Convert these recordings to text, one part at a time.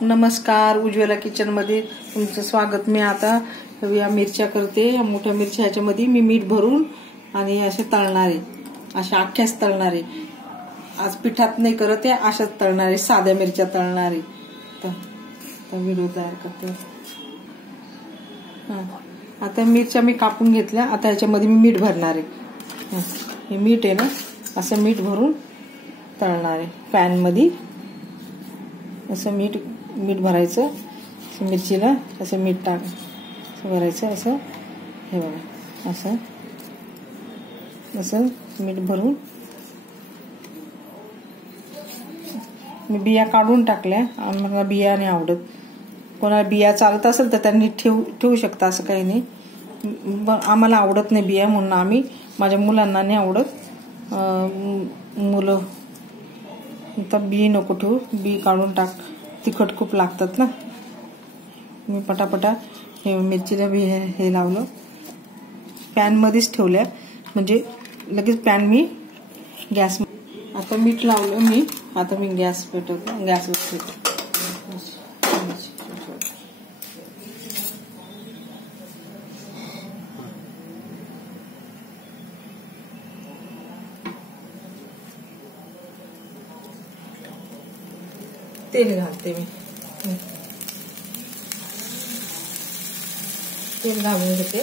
नमस्कार, उज्ज्वला किचन मध्ये तुमचं स्वागत। मी आता या मिरच्या करते। या मोठ्या मिरच्या ह्याच्यामध्ये मी मीठ भरून आणि असे तळणार आहे, अशा अख्ख्याच तळणार आहे। आज पिठात नाही करत आहे, अशाच तळणार आहे, साध्या मिरच्या तळणार आहे। तर व्हिडिओ तयार करते। आता मिरच्या मी कापून घेतल्या। आता ह्याच्यामध्ये मी मीठ भरणार आहे। हे मीठ आहे ना, असं मीठ भरून तळणार आहे पॅन मध्ये। असं मीठ भरायचं, मिरचीला असं मीठ टाकायचं, भरायचं असं। हे बघा, असं असं मीठ भरून मी बिया काढून टाकल्या। आम्हाला बिया नाही आवडत, कोणाला बिया चालत असेल तर त्यांनी ठेवू शकता, असं काही नाही। आम्हाला आवडत नाही बिया, म्हणून आम्ही, माझ्या मुलांना नाही आवडत। मुलं तर बी नको ठेवू, बी काढून टाक, तिखट खूप लागतात ना। मी पटापटा हे मिरचीला बी हे लावलं, पॅन मध्येच ठेवल्या, म्हणजे लगेच पॅन मी गॅस। आता मीठ लावलं मी, आता मी गॅस पेटवतो, गॅसवर ठेवतो। तेल घालते मी, तेल घालून घेते।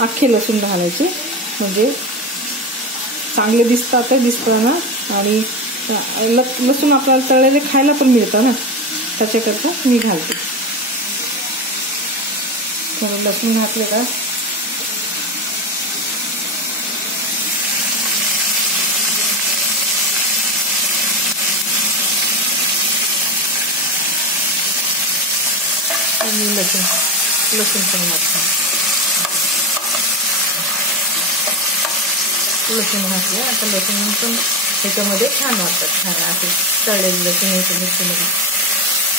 अख्खे लसूण घालायचे, म्हणजे चांगले दिसतात ना, आणि लसूण आपल्याला तळलेले खायला पण मिळतं ना, त्याच्याकरता मी घालते। थोडं लसूण घातले का लसूण पण घातलं, लसूण घातले। आता लसूण पण ह्याच्यामध्ये छान वाटतात खायला, असे तळलेले लसूण मिरचीमध्ये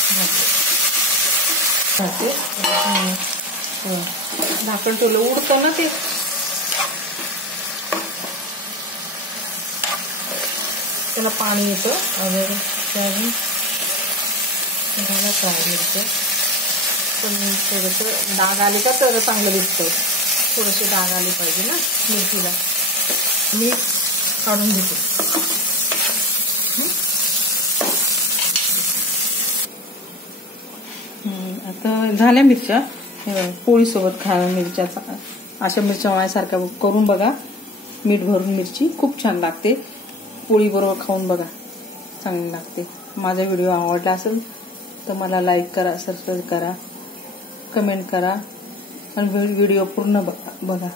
घातले। झाकण ठेवलं, उडतं ना ते, त्याला पाणी येतं। अगर झाला फ्राय मिरचं, पण थोडंसं डाग आले का तर चांगलं दिसतं, थोडेसे डाग आले पाहिजे ना मिरचीला। मी काढून घेते। आता झाल्या मिरच्या, पोळीसोबत खा मिरच्याचा, अशा मिरच्या माझ्यासारख्या करून बघा। मीठ भरून मिरची खूप छान लागते, पोळी बरोबर खाऊन बघा, चांगली लागते। माझा व्हिडिओ आवडला असेल तर मला लाईक करा, सबस्क्राईब करा, कमेंट करा, आणि व्हिडिओ पूर्ण बघा।